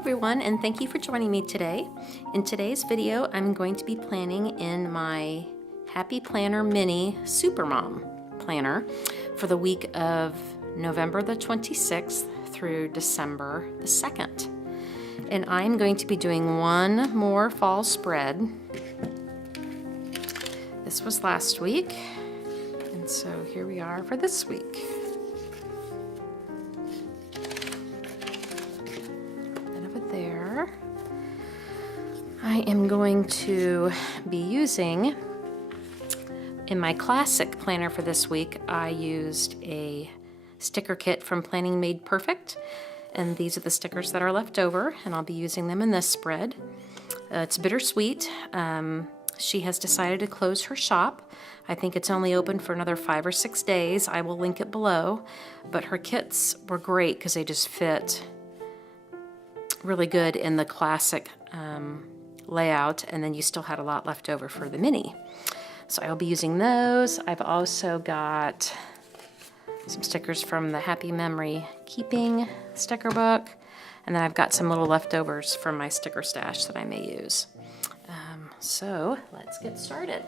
everyone, and thank you for joining me today. In today's video, I'm going to be planning in my Happy Planner Mini Supermom planner for the week of November the 26th through December the 2nd. And I'm going to be doing one more fall spread. This was last week, and so here we are for this week. There. I am going to be using, in my classic planner for this week, I used a sticker kit from Planning Made Perfect, and these are the stickers that are left over, and I'll be using them in this spread. It's bittersweet. She has decided to close her shop. I think it's only open for another 5 or 6 days. I will link it below, but her kits were great because they just fit really good in the classic layout, and then you still had a lot left over for the mini. So I'll be using those. I've also got some stickers from the Happy Memory Keeping sticker book, and then I've got some little leftovers from my sticker stash that I may use. So let's get started.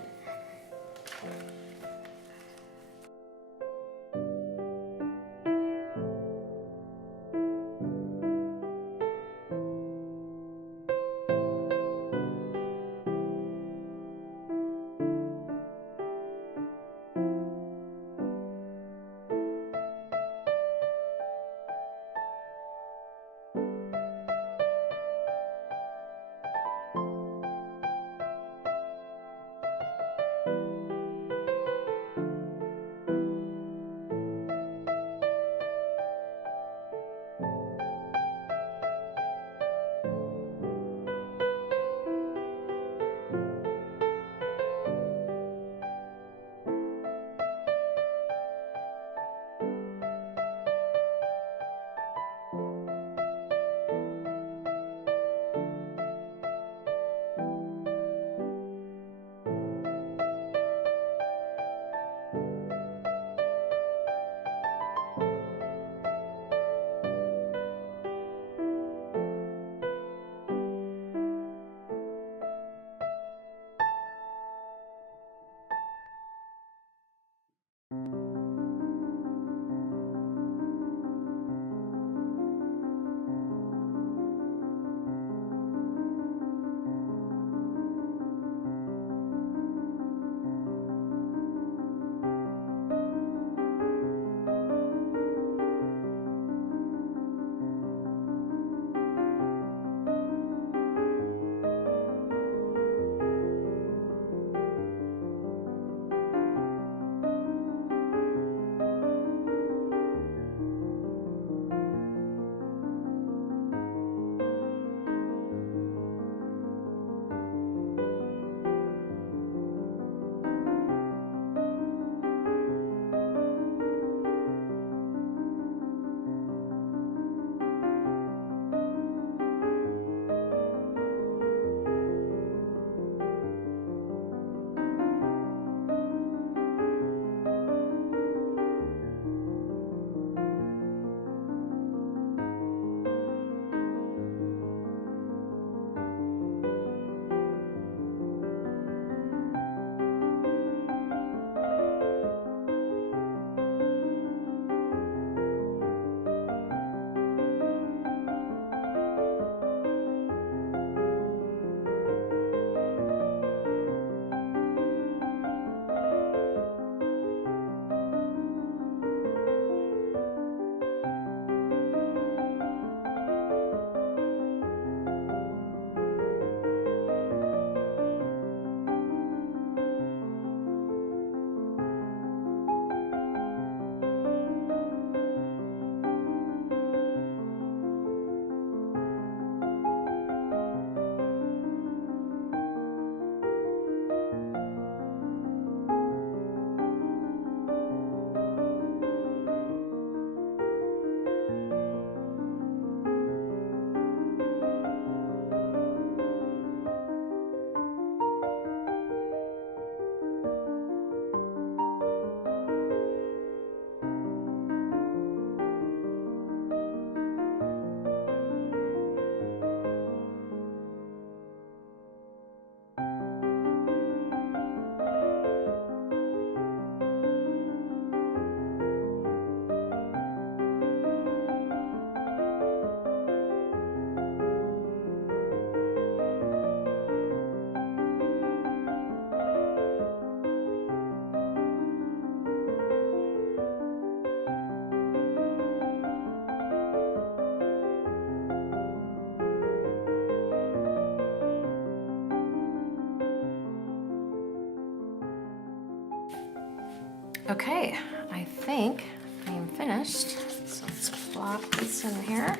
Okay, I think I am finished. So let's plop this in here.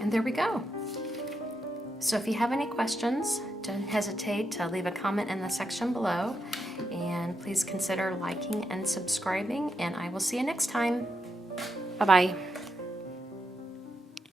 And there we go. So if you have any questions, don't hesitate to leave a comment in the section below. And please consider liking and subscribing, and I will see you next time. Bye-bye.